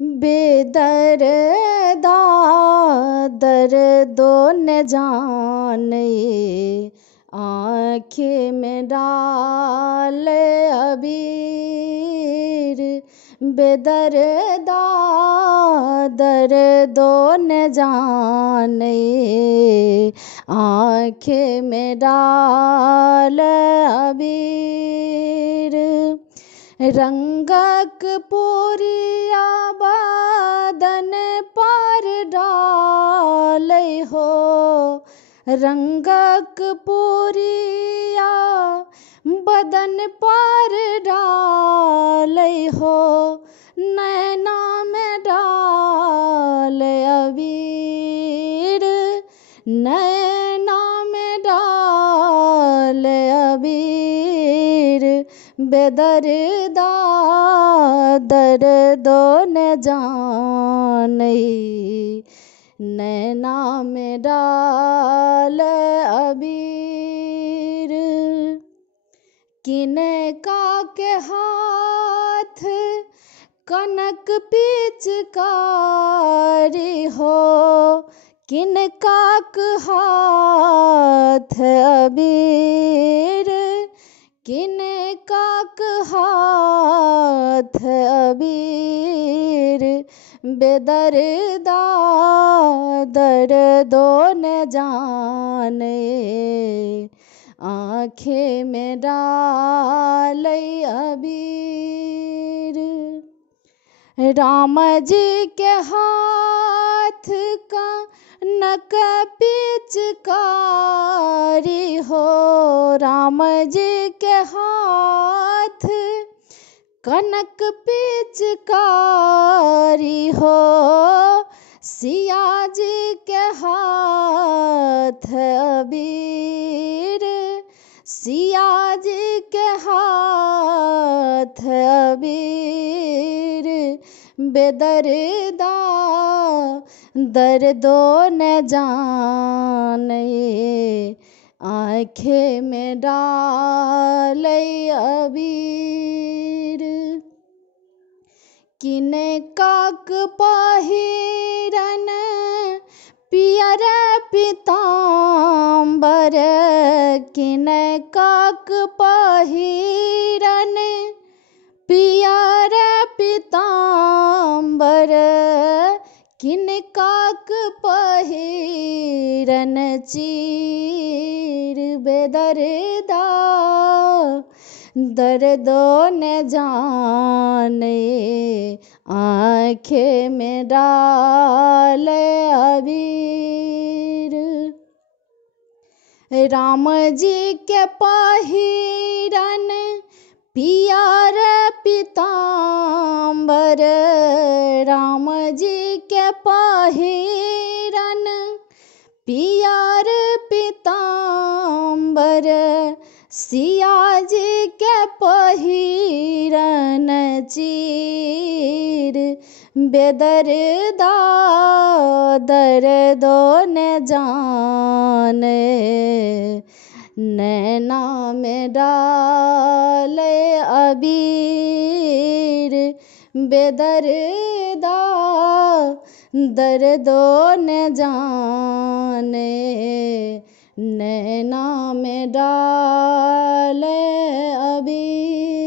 बेदर्दा दर्दो न जाने, आँखें में डाल अबीर। बेदर्दा दर्दो न जाने, आँखें में डाल अबीर। रंगक पूरिया बदन पर डालै हो, रंगक पूरिया बदन पर डालै हो, नैना में डाल अबीर। नैना में डाल अबीर। बेदर्दा दर्दो न जाने, नैना में डाल अबीर। किनका के हाथ कनक पिचकारी हो, किनका के हाथ अबीर। किनका के हाथ अबीर। बेदर्दा दर्दो न जाने, आँखें में डाल अबीर। राम जी के हाथ का नक पिचकारी हो, राम जी के हाथ कनक पिचकारी हो, सिया जी के हाथ अबीर। सिया जी के हाथ अबीर। बेदर्दा दर्दो न जाने, आँखें में डाल अबीर। किनका के पहिरन पियर पीताम्बर, किनका के पहिरन पियर पीताम्बर, किनका के पहिरन चीर। बेदर्दा दर्दो न जाने, आँखें में डाल अबीर। राम जी के पहिरन पियर पीताम्बर, राम जी के पहिरन पियर पीताम्बर, सिया जी के पहिरन चीर। बेदर्दा दर्दो न जाने, नैना में डाल अबीर। बेदर्दा दर्दो न जाने, नैना में डाल अबीर।